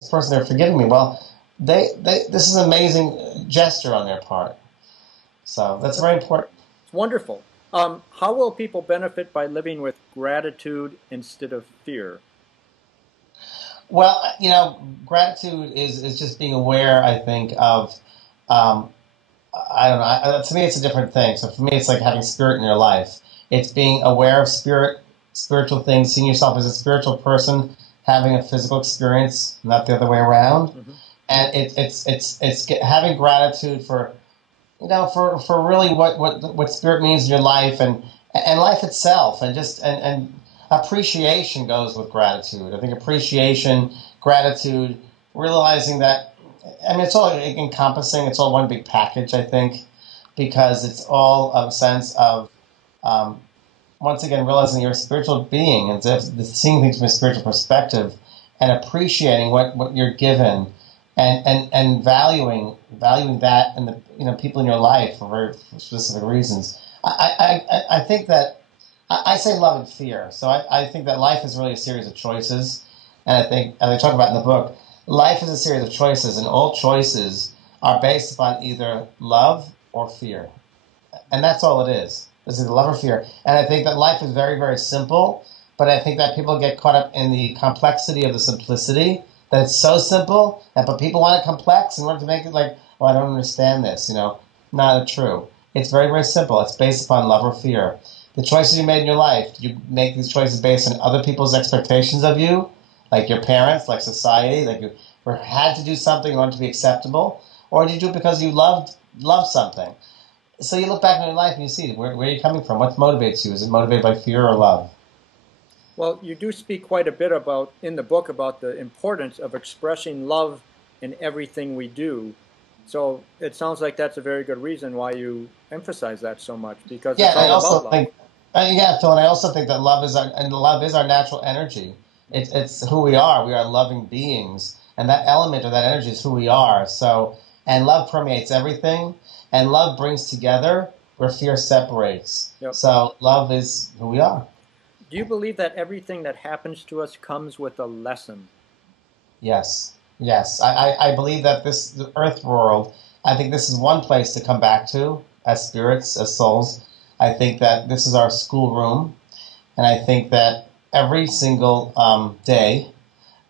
this person, they're forgiving me. Well, this is an amazing gesture on their part. So that's very important. It's wonderful. How will people benefit by living with gratitude instead of fear? Well, gratitude is just being aware, I think, of, I don't know, to me it's a different thing. So for me, it's like having spirit in your life. It's being aware of spiritual things, seeing yourself as a spiritual person, having a physical experience, not the other way around. Mm-hmm. And it's having gratitude for, for really what spirit means in your life and life itself, and appreciation goes with gratitude. I think appreciation, gratitude, realizing that, it's all encompassing. It's all one big package, I think, because it's all a sense of, once again, realizing you're a spiritual being and seeing things from a spiritual perspective and appreciating what you're given and valuing that and the people in your life for very specific reasons. I think that I say love and fear. So I think that life is really a series of choices. And I think, as I talk about in the book, life is a series of choices, and all choices are based upon either love or fear. And that's all it is. It's either love or fear. And I think that life is very, very simple, but I think that people get caught up in the complexity of the simplicity, that it's so simple, but people want it complex and want to make it like, I don't understand this, Not true. It's very, very simple. It's based upon love or fear. The choices you made in your life, did you make these choices based on other people's expectations of you, like your parents, like society, like you had to do something in order to be acceptable, or did you do it because you loved something? So you look back in your life and you see where are you coming from? What motivates you? Is it motivated by fear or love? Well, you do speak quite a bit in the book about the importance of expressing love in everything we do. So it sounds like that's a very good reason why you emphasize that so much, because it's all about love. Phil, and I also think that love is our natural energy. It's who we are. We are loving beings, and that element or that energy is who we are. So, and love permeates everything, and love brings together where fear separates. Yep. So love is who we are. Do you believe that everything that happens to us comes with a lesson? Yes. I believe that the earth world, I think this is one place to come back to as spirits, as souls. I think that this is our schoolroom, and I think that every single day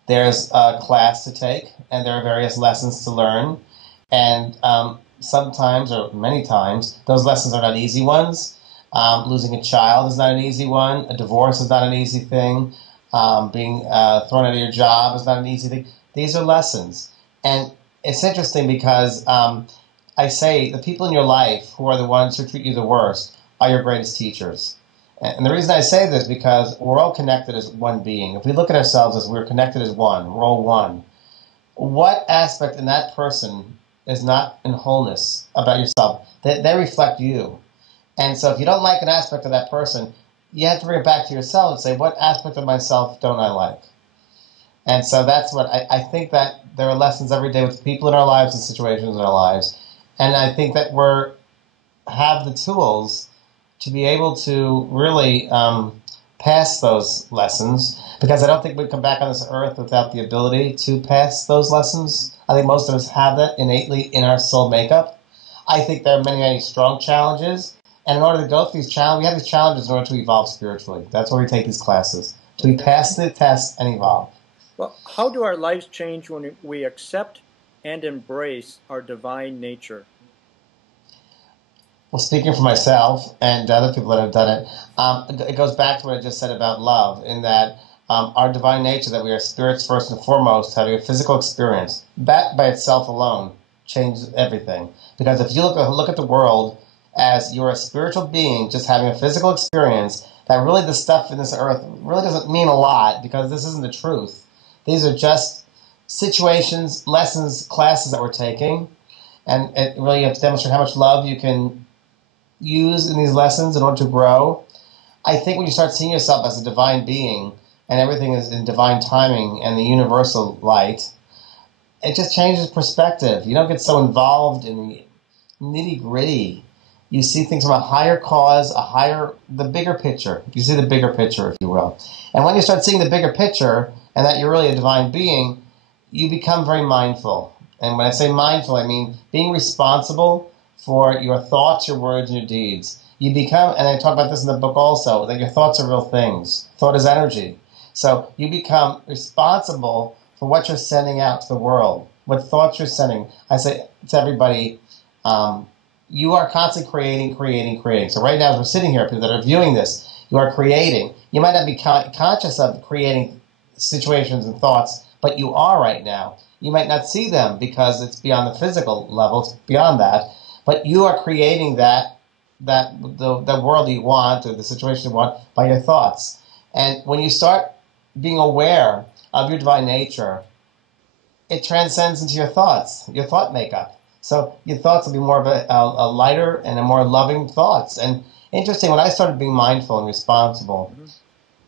there's a class to take, and there are various lessons to learn, and sometimes, or many times, those lessons are not easy ones. Losing a child is not an easy one. A divorce is not an easy thing. Being thrown out of your job is not an easy thing. These are lessons. And it's interesting because I say the people in your life who are the ones who treat you the worst are your greatest teachers. And the reason I say this is because we're all connected as one being. If we look at ourselves as we're connected as one, we're all one. What aspect in that person is not in wholeness about yourself? They reflect you. And so if you don't like an aspect of that person, you have to bring it back to yourself and say, what aspect of myself don't I like? And so that's what I think, that there are lessons every day with people in our lives and situations in our lives. And I think that have the tools to be able to really pass those lessons, because I don't think we'd come back on this earth without the ability to pass those lessons. I think most of us have that innately in our soul makeup. I think there are many, many strong challenges. And in order to go through these challenges, we have these challenges in order to evolve spiritually. That's why we take these classes, to pass the test and evolve. Well, how do our lives change when we accept and embrace our divine nature? Well, speaking for myself and other people that have done it, it goes back to what I just said about love, in that our divine nature, that we are spirits first and foremost, having a physical experience, that by itself alone changes everything. Because if you look at the world as you're a spiritual being just having a physical experience, that really the stuff in this earth really doesn't mean a lot, because this isn't the truth. These are just situations, lessons, classes that we're taking, and it really, you have to demonstrate how much love you can use in these lessons in order to grow. I think when you start seeing yourself as a divine being and everything is in divine timing and the universal light, it just changes perspective. You don't get so involved in the nitty-gritty. You see things from a higher cause, the bigger picture. You see the bigger picture, if you will. And when you start seeing the bigger picture, and that you're really a divine being, you become very mindful. And when I say mindful, I mean being responsible for your thoughts, your words, and your deeds. You become, and I talk about this in the book also, that your thoughts are real things. Thought is energy. So you become responsible for what you're sending out to the world, what thoughts you're sending. I say to everybody, you are constantly creating. So right now, as we're sitting here, people that are viewing this, you are creating. You might not be conscious of creating situations and thoughts, but you are right now. You might not see them because it's beyond the physical level, it's beyond that, but you are creating the world you want or the situation you want by your thoughts. And when you start being aware of your divine nature, it transcends into your thoughts, your thought makeup. So your thoughts will be more of a lighter and a more loving thoughts. And interesting, when I started being mindful and responsible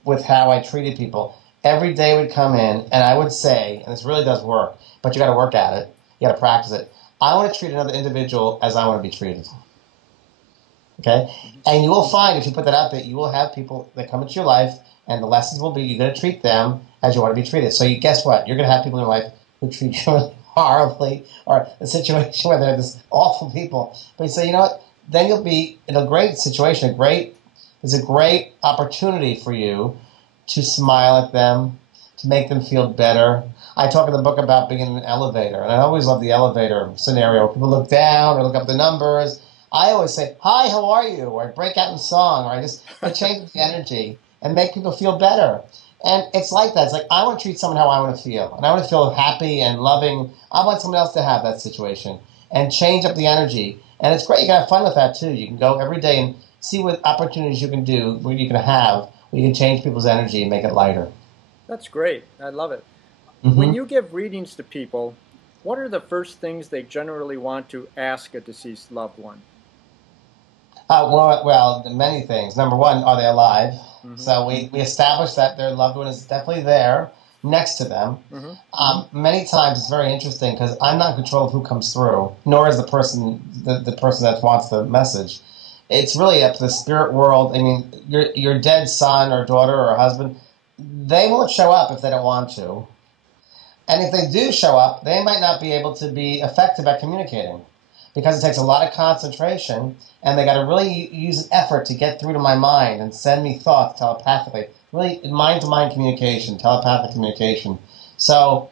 with how I treated people, every day would come in and I would say, and this really does work, but you got to work at it, you got to practice it. I want to treat another individual as I want to be treated. Okay? And you will find, if you put that out there, you will have people that come into your life, and the lessons will be you're going to treat them as you want to be treated. So guess what? You're going to have people in your life who treat you horribly, or a situation where they're just awful people. But you say, you know what? Then you'll be in a great situation, there's a great opportunity for you to smile at them, to make them feel better. I talk in the book about being in an elevator, and I always love the elevator scenario. People look down or look up the numbers. I always say, hi, how are you? Or I break out in song, or I change the energy and make people feel better. And it's like that. It's like, I want to treat someone how I want to feel. And I want to feel happy and loving. I want someone else to have that situation and change up the energy. And it's great. You can have fun with that, too. You can go every day and see what opportunities you can do, what you can have, where you can change people's energy and make it lighter. That's great. I love it. When you give readings to people, what are the first things they generally want to ask a deceased loved one? Well, many things. Number one, are they alive? So we establish that their loved one is definitely there next to them. Many times it's very interesting because I'm not in control of who comes through, nor is the person that wants the message. It's really up to the spirit world. I mean, your dead son or daughter or husband, they won't show up if they don't want to. And if they do show up, they might not be able to be effective at communicating because it takes a lot of concentration, and they got to really use an effort to get through to my mind and send me thoughts telepathically. Really mind-to-mind communication, telepathic communication. So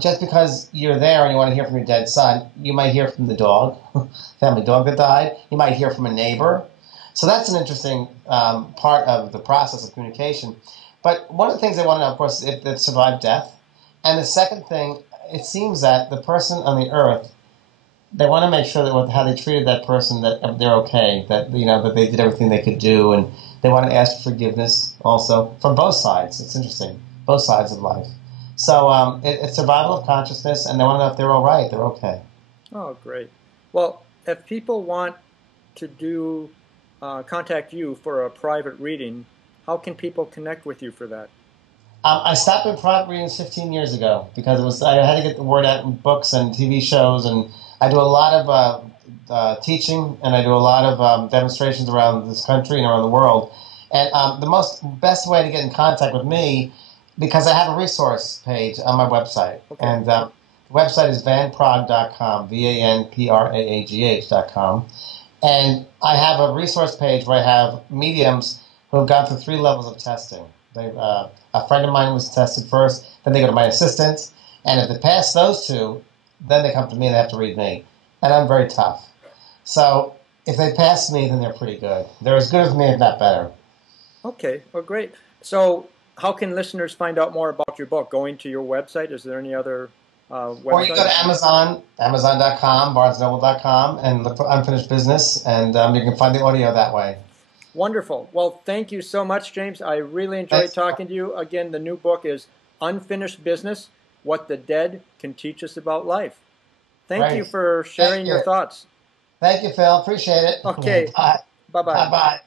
just because you're there and you want to hear from your dead son, you might hear from the dog, family dog that died. You might hear from a neighbor. So that's an interesting part of the process of communication. But one of the things they want to know, of course, is if they've survived death. And the second thing, it seems that the person on the earth, they want to make sure that with how they treated that person, that they're okay, that that they did everything they could do, and they want to ask for forgiveness also from both sides. It's interesting, both sides of life. So it's survival of consciousness, and they want to know if they're all right, they're okay. Oh, great. Well, if people want to contact you for a private reading, how can people connect with you for that? I stopped doing private readings 15 years ago because I had to get the word out in books and TV shows, and I do a lot of teaching, and I do a lot of demonstrations around this country and around the world. And the best way to get in contact with me, because I have a resource page on my website, and the website is vanpraagh.com, vanpraagh.com, and I have a resource page where I have mediums who have gone through 3 levels of testing. A friend of mine was tested first, then they go to my assistant, and if they pass those 2, then they come to me and they have to read me. And I'm very tough. So if they pass me, then they're pretty good. They're as good as me, if not better. Okay, well, great. So how can listeners find out more about your book? Going to your website? Is there any other website? Or you go to Amazon, Amazon.com, BarnesandNoble.com, and look for Unfinished Business, and you can find the audio that way. Wonderful. Well, thank you so much, James. I really enjoyed talking to you. Again, the new book is Unfinished Business, What the Dead Can Teach Us About Life. Thank you for sharing your thoughts. Thank you, Phil. Appreciate it. Okay. Bye. Bye-bye. Bye-bye.